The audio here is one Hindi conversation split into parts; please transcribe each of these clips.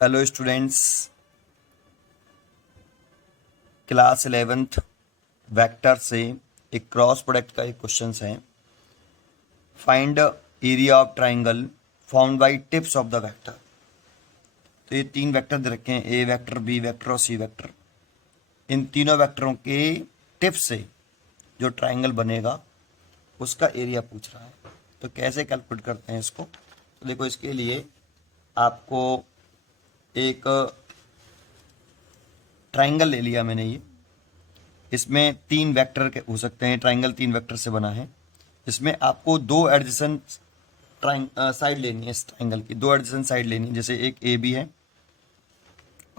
Hello students, class 11th vector से एक क्रॉस प्रोडक्ट का एक क्वेश्चन है। Find area of triangle formed by tips of the vector. तो ये तीन वेक्टर दे रखे हैं, ए वेक्टर, बी वेक्टर और सी वेक्टर। इन तीनों वेक्टरों के टिप्स से जो ट्राइंगल बनेगा उसका एरिया पूछ रहा है। तो कैसे कैलकुलेट करते हैं इसको? तो देखो, इसके लिए आपको एक ट्राइंगल ले लिया मैंने। ये इसमें तीन वेक्टर के हो सकते हैं, ट्राइंगल तीन वेक्टर से बना है। इसमें आपको दो एडजेसेंट साइड लेनी है, इस ट्राइंगल की दो एडजेसेंट साइड लेनी है। जैसे एक ए बी है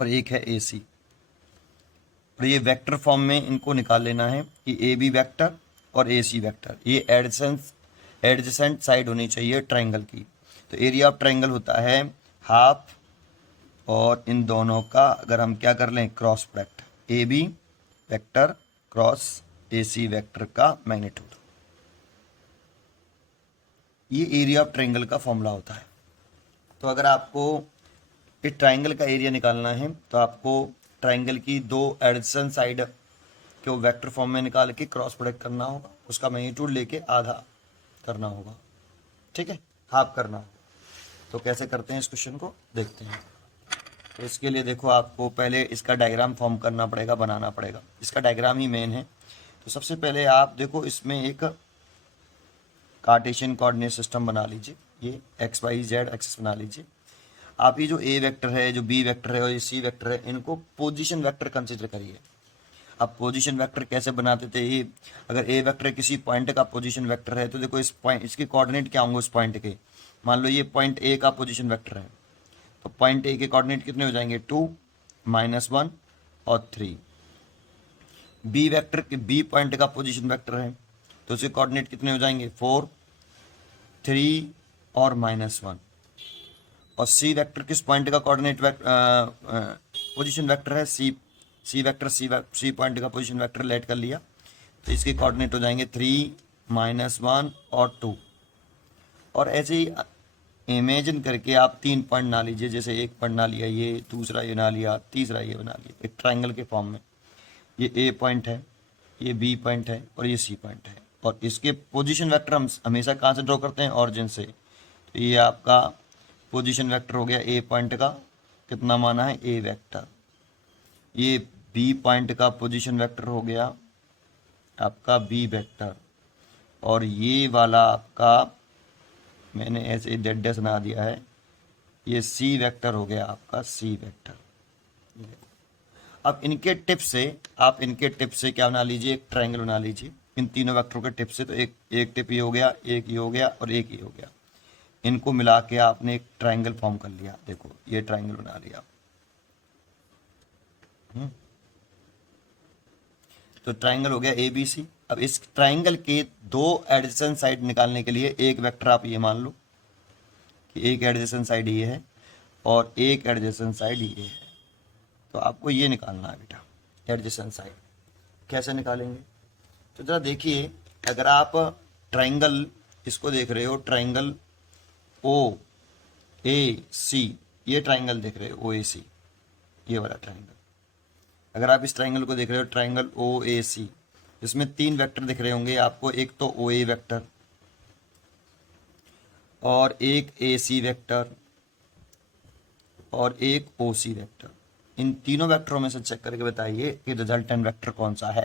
और एक है ए सी, और ये वेक्टर फॉर्म में इनको निकाल लेना है कि ए बी वेक्टर और ए सी वेक्टर ये एडजेसेंट साइड होनी चाहिए ट्राइंगल की। तो एरिया ऑफ ट्राइंगल होता है हाफ, और इन दोनों का अगर हम क्या कर लें, cross product, A B vector cross A C vector का मैग्नीट्यूड, ये एरिया ऑफ ट्राइंगल का फॉर्मूला होता है। तो अगर आपको इस ट्राइंगल का एरिया निकालना है तो आपको ट्राइंगल की दो एडजेसेंट साइड को वेक्टर फॉर्म में निकाल के क्रॉस प्रोडक्ट करना होगा, उसका मैग्नीट्यूड लेके आधा करना होगा, ठीक है, हाफ करना होगा। तो कैसे करते हैं इस क्वेश्चन को देखते हैं। तो इसके लिए देखो, आपको पहले इसका डायग्राम फॉर्म करना पड़ेगा, बनाना पड़ेगा। इसका डायग्राम ही मेन है। तो सबसे पहले आप देखो, इसमें एक कार्टेशियन कोऑर्डिनेट सिस्टम बना लीजिए। ये एक्स वाई जेड एक्सिस बना लीजिए। आप ये जो ए वेक्टर है, जो बी वेक्टर है और ये सी वेक्टर है, इनको पोजीशन वेक्टर कंसिडर करिए। अब पोजीशन वेक्टर कैसे बनाते थे? ये अगर ए वेक्टर किसी पॉइंट का पोजीशन वेक्टर है तो देखो, इस पॉइंट, इसके कोऑर्डिनेट क्या होंगे उस पॉइंट के। मान लो ये पॉइंट ए का पोजीशन वेक्टर है, तो पॉइंट ए के कोऑर्डिनेट कितने हो जाएंगे, 2 -1 और 3। बी वेक्टर के बी पॉइंट का पोजीशन वेक्टर है तो उसके कोऑर्डिनेट कितने हो जाएंगे, 4, 3 और -1। और सी वेक्टर किस पॉइंट का कोऑर्डिनेट पोजीशन वेक्टर है, सी वेक्टर, सी पॉइंट का पोजीशन वेक्टर लेट कर लिया, तो इसके कोऑर्डिनेट हो जाएंगे 3, -1 और 2। और ऐसे ही इमेजिन करके आप तीन पॉइंट ना लीजिए, जैसे एक पॉइंट ना लिया ये, दूसरा ये ना लिया, तीसरा ये बना लिया एक ट्राइंगल के फॉर्म में। ये ए पॉइंट है, ये बी पॉइंट है और ये सी पॉइंट है, और इसके पोजीशन वेक्टर हम हमेशा कहाँ से ड्रॉ करते हैं, ऑरिजिन से। तो ये आपका पोजीशन वेक्टर हो गया ए पॉइंट का, कितना माना है, ए वेक्टर। ये बी पॉइंट का पोजीशन वेक्टर हो गया आपका बी वेक्टर, और ये वाला आपका मैंने ऐसे डेड डैश बना दिया है, ये सी वेक्टर हो गया आपका सी वेक्टर। अब इनके टिप से आप इनके टिप से क्या बना लीजिए, एक ट्रायंगल बना लीजिए इन तीनों वेक्टरों के टिप से। तो एक टिप ये हो गया, एक ये हो गया और एक ये हो गया। इनको मिला के आपने एक ट्रायंगल फॉर्म कर लिया। देखो, ये ट्रायंगल बना लिया। तो ट्रायंगल हो गया ए बी सी। अब इस ट्रायंगल के दो एडजेसेंट साइड निकालने के लिए एक वेक्टर आप ये मान लो कि एक एडजेसेंट साइड ये है और एक एडजेसेंट साइड ये है। तो आपको ये निकालना है बेटा, एडजेसेंट साइड। कैसे निकालेंगे? तो जरा देखिए, अगर आप ट्रायंगल इसको देख रहे हो, ट्रायंगल ओ ए सी, ये ट्रायंगल देख रहे हो ओ ए सी, ये वाला ट्रायंगल। अगर आप इस ट्रायंगल को देख रहे हो, ट्रायंगल ओ ए सी, इसमें तीन वेक्टर दिख रहे होंगे आपको। एक तो ओ ए वेक्टर और एक ए सी वेक्टर और एक ओ सी वेक्टर। इन तीनों वेक्टरों में से चेक करके बताइए कि रिजल्टेंट वेक्टर कौन सा है।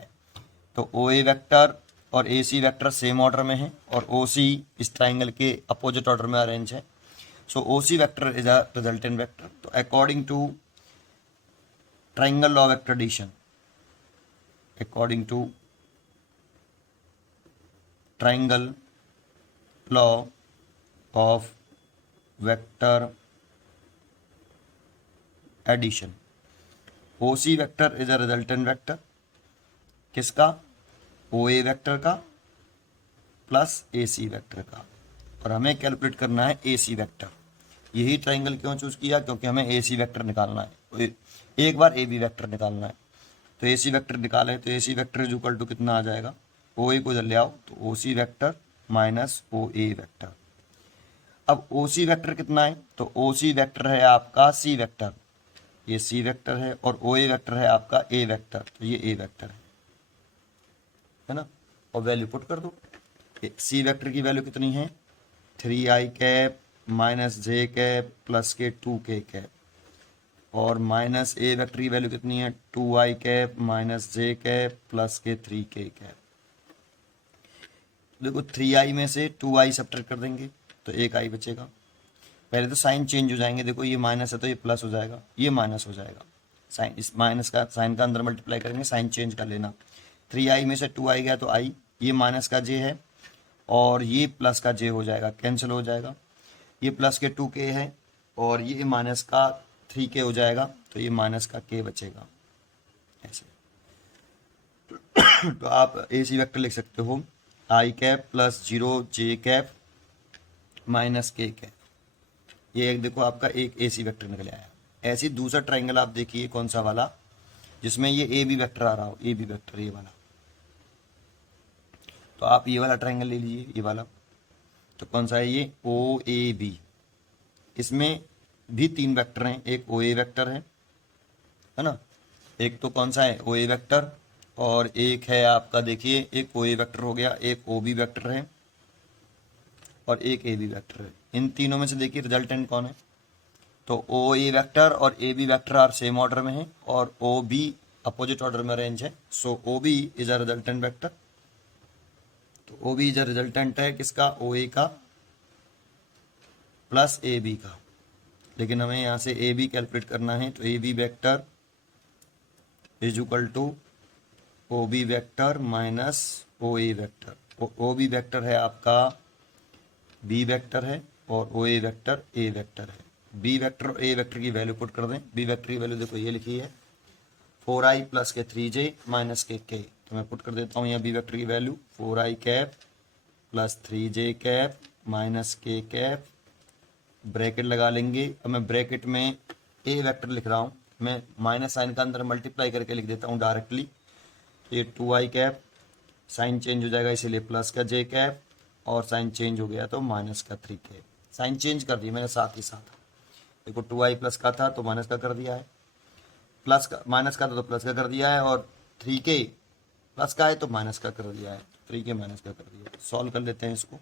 तो ओ ए वेक्टर और A C vector same order में है और ओ सी इस ट्राइंगल के अपोजिट ऑर्डर में अरेंज है। So O C vector is a resultant vector. तो according to triangle law of addition, according to triangle law of vector addition, O C vector is a resultant vector किसका, ओ ए वेक्टर का प्लस ए सी वेक्टर का। और हमें कैलकुलेट करना है ए सी वेक्टर। यही ट्राइंगल क्यों चूज किया, क्योंकि हमें ए सी वेक्टर निकालना है, एक बार ए बी वेक्टर निकालना है। तो ए सी वेक्टर निकाले तो ए C vector is equal to कितना आ जाएगा, ओ ए को इधर ले आओ तो ओ C vector minus O A vector. अब ओ सी वेक्टर कितना है, तो ओ सी वेक्टर है आपका सी वेक्टर, ये सी वेक्टर है और ओ ए वेक्टर है आपका ए वेक्टर, तो ये ए वेक्टर है ना। और वैल्यू पुट कर दो। सी वेक्टर की वैल्यू कितनी है 3i कैप माइनस जे कैप प्लस के 2k कैप, और माइनस ए वेक्टर की वैल्यू कितनी है 2i कैप माइनस जे कैप प्लस के 3k कैप। देखो 3i में से 2i सब्ट्रैक्ट कर देंगे तो एक i बचेगा। पहले तो साइन चेंज हो जाएंगे, देखो ये माइनस है तो ये प्लस हो जाएगा, ये माइनस हो जाएगा, साइन इस माइनस का साइन का अंदर मल्टीप्लाई करेंगे, साइन चेंज कर लेना। 3i में से 2i गया तो i, ये माइनस का j है और ये प्लस का j हो जाएगा, कैंसिल हो जाएगा। ये प्लस के 2k है और ये माइनस का 3k हो जाएगा, तो ये माइनस का k बचेगा ऐसे। तो आप ए सी वेक्टर लिख सकते हो i cap plus 0j cap minus k cap. ये एक देखो आपका एक ए सी वेक्टर निकल आया। ऐसे ही दूसरा ट्राइंगल आप देखिए कौन सा वाला, जिसमें ये ए बी वेक्टर आ रहा हो, ए बी वेक्टर ये वाला। तो आप ये वाला ट्राइंगल ले लीजिए, ये वाला। तो कौन सा है ये ओ ए बी। इसमें भी 3 वेक्टर हैं, एक ओ ए वेक्टर है ना, एक तो कौन सा है ओ ए वेक्टर, और एक है आपका देखिए एक ओ ए वेक्टर हो गया, एक ओ बी वेक्टर है और एक ए बी वेक्टर है। इन तीनों में से देखिए रिजल्टेंट कौन है, तो ओ ए वेक्टर और A B vector are same order में है और ओ बी अपोजिट ऑर्डर में अरेंज है। So O B is a resultant vector. तो O B is a resultant है किसका, ओ ए का प्लस ए बी का। लेकिन हमें यहाँ से ए बी कैलकुलेट करना है, तो A B vector is equal to O B vector minus O A vector. O B vector है आपका बी वेक्टर है और O A vector A vector है। बी वेक्टर और ए वेक्टर की वैल्यू पुट कर दें। बी वेक्टर की वैल्यू देखो ये लिखी है 4i प्लस के 3j माइनस के k। तो मैं पुट कर देता हूँ यहाँ बी वेक्टर की value 4i cap plus 3j cap minus के कैप, ब्रैकेट लगा लेंगे। अब मैं ब्रैकेट में ए वेक्टर लिख रहा हूँ, मैं माइनस साइन का अंदर मल्टीप्लाई करके लिख देता हूँ डायरेक्टली। तो ये 2i कैप, साइन चेंज हो जाएगा इसीलिए प्लस का j कैप, और साइन चेंज हो गया तो माइनस का 3k। साइन चेंज कर दिया मैंने साथ ही साथ, देखो 2i प्लस का था तो माइनस का कर दिया है, प्लस का माइनस का था तो प्लस का कर दिया है, और 3k प्लस का है तो माइनस का कर दिया है, 3k माइनस का कर दिया। सॉल्व कर लेते हैं इसको।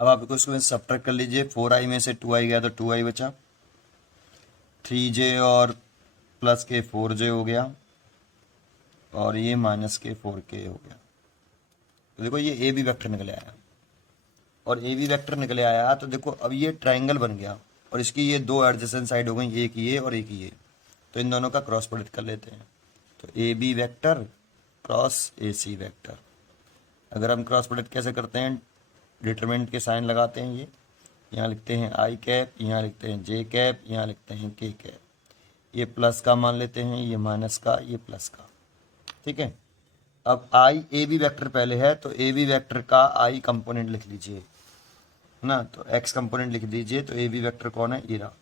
अब आप इसको सब्ट्रैक्ट कर लीजिए। 4i में से 2i गया तो 2i बचा, 3j और प्लस के 4j हो गया, और ये माइनस के 4k हो गया। तो देखो ये ए बी वेक्टर निकले आया, और ए बी वेक्टर निकले आया तो देखो अब ये ट्राइंगल बन गया, और इसकी ये दो एडजेसेंट साइड हो गई, एक ये और एक ये। तो इन दोनों का क्रॉस प्रोडक्ट कर लेते हैं। तो A B vector cross A C vector. अगर हम क्रॉस प्रोडक्ट कैसे करते हैं, डिटरमिनेंट के साइन लगाते हैं, ये यहाँ लिखते हैं आई कैप, यहाँ लिखते हैं जे कैप, यहाँ लिखते हैं के कैप। ये प्लस का मान लेते हैं, ये माइनस का, ये प्लस का, ठीक है। अब आई ए बी वेक्टर पहले है तो ए बी वेक्टर का आई कंपोनेंट लिख लीजिए ना, तो एक्स कंपोनेंट लिख दीजिए। तो ए बी वेक्टर कौन है, ईरा,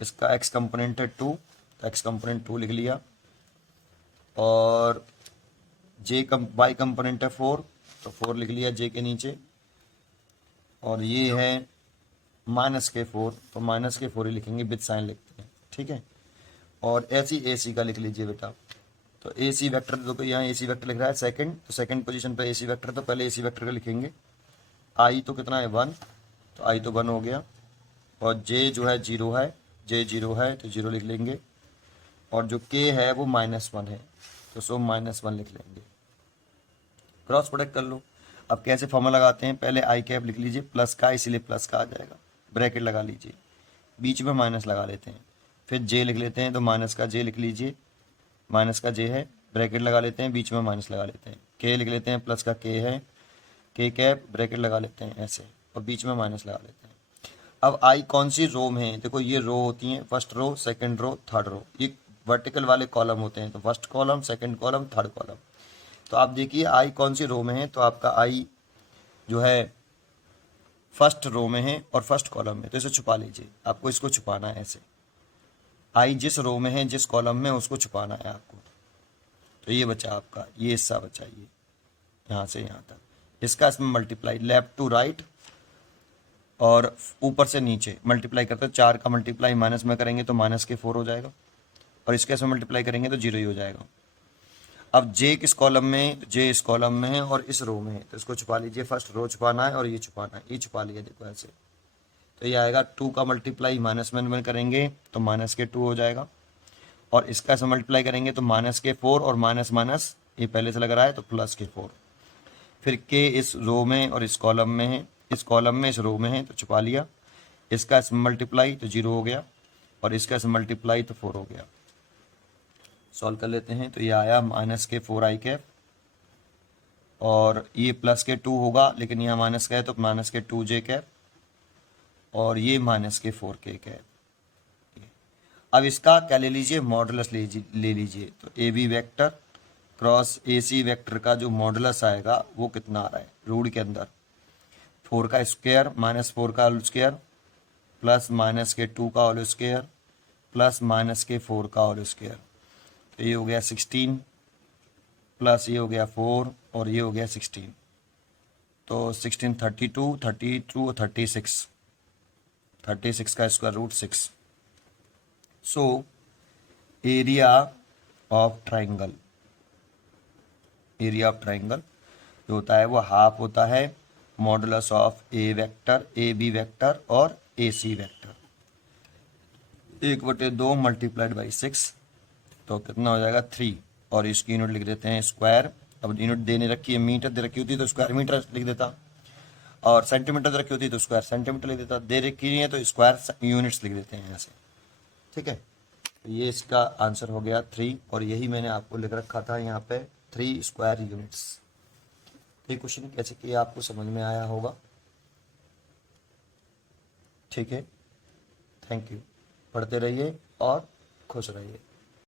इसका एक्स कंपोनेंट है 2, तो एक्स कंपोनेंट 2 लिख लिया, और जे वाई कंपोनेंट है 4, तो 4 लिख लिया जे के नीचे, और ये है माइनस के 4, तो माइनस के 4 ही लिखेंगे, विद साइन लिखते हैं, ठीक है। और ऐसी ए सी का लिख लीजिए बेटा। तो ए सी वैक्टर देखो यहाँ ए सी वैक्टर लिख रहा है सेकंड, तो सेकंड पोजीशन पे ए सी वैक्टर, तो पहले ए सी वैक्टर का लिखेंगे। आई तो कितना है 1, तो आई तो 1 हो गया, और जे जो है 0 है, जे 0 है तो 0 लिख लेंगे, और जो के है वो -1 है, तो सो -1 लिख लेंगे। क्रॉस प्रोडक्ट कर लो। अब कैसे फॉर्मूला लगाते हैं, पहले आई कैप लिख लीजिए, प्लस का इसीलिए प्लस का आ जाएगा, ब्रैकेट लगा लीजिए, बीच में माइनस लगा लेते हैं, फिर जे लिख लेते हैं, तो माइनस का जे लिख लीजिए, माइनस का जे है, ब्रैकेट लगा लेते हैं, बीच में माइनस लगा लेते हैं, के लिख लेते हैं, प्लस का के है, के कैप, ब्रैकेट लगा लेते हैं ऐसे, और बीच में माइनस लगा लेते हैं। अब आई कौन सी रो में है, देखो ये रो होती हैं, first row, second row, third row, ये वर्टिकल वाले कॉलम होते हैं, तो first column, second column, third column. तो आप देखिए आई कौन सी रो में है, तो आपका आई जो है फर्स्ट रो में है और फर्स्ट कॉलम में, तो इसे छुपा लीजिए, आपको इसको छुपाना है ऐसे। आई जिस रो में है, जिस कॉलम में, उसको छुपाना है आपको। तो ये बचा आपका, ये हिस्सा बचा, ये यहाँ से यहाँ तक, इसका इसमें मल्टीप्लाई, लेफ्ट टू राइट और ऊपर से नीचे मल्टीप्लाई करते हैं। 4 का मल्टीप्लाई माइनस में करेंगे तो माइनस के 4 हो जाएगा, और इसके इसमें मल्टीप्लाई करेंगे तो 0 ही हो जाएगा। अब जे किस कॉलम में, जे इस कॉलम में है और इस रो में है, तो इसको छुपा लीजिए। फर्स्ट रो छुपाना है और ये छुपाना है, ये छुपा लिया देखो ऐसे। तो ये आएगा 2 का मल्टीप्लाई माइनस में करेंगे तो माइनस के 2 हो जाएगा, और इसका से मल्टीप्लाई करेंगे तो माइनस के 4 और माइनस माइनस ये पहले से लग रहा है तो प्लस के 4। फिर के इस रो में और इस कॉलम में है, इस कॉलम में इस रो में है तो छुपा लिया। इसका इसमें मल्टीप्लाई तो 0 हो गया, और इसका इसमें मल्टीप्लाई तो 4 हो गया। सॉल्व कर लेते हैं। तो ये आया माइनस के 4i कैप, और ये प्लस के 2 होगा, लेकिन यहाँ माइनस का है तो माइनस के 2j कैप, और ये माइनस के 4k कैप। अब इसका क्या ले लीजिए, मॉडुलस ले लीजिए। तो A B vector cross A C vector का जो मॉडुलस आएगा वो कितना आ रहा है रूट के अंदर, 4 का स्क्वायर माइनस 4 का होल स्क्वायर प्लस माइनस के 2 का होल स्क्वायर प्लस माइनस के 4 का होल स्क्वायर। तो ये हो गया 16 प्लस ये हो गया 4 और ये हो गया 16। तो 16 32 32 36, 36 का square root 6। So area of triangle, area of triangle जो होता है वो हाफ होता है modulus of A vector, A B vector और A C vector, 1/2 multiplied by 6। तो कितना हो जाएगा 3, और इसकी यूनिट लिख देते हैं स्क्वायर। अब यूनिट देने रखी है, मीटर दे रखी होती तो स्क्वायर मीटर लिख देता, और सेंटीमीटर दे रखी होती तो स्क्वायर सेंटीमीटर लिख देता। दे रखी नहीं है तो स्क्वायर यूनिट्स लिख देते हैं यहाँ से, ठीक है। तो ये इसका आंसर हो गया 3, और यही मैंने आपको लिख रखा था यहाँ पे 3 स्क्वायर यूनिट्स। ये क्वेश्चन कैसे किया आपको समझ में आया होगा, ठीक है। थैंक यू, पढ़ते रहिए और खुश रहिए।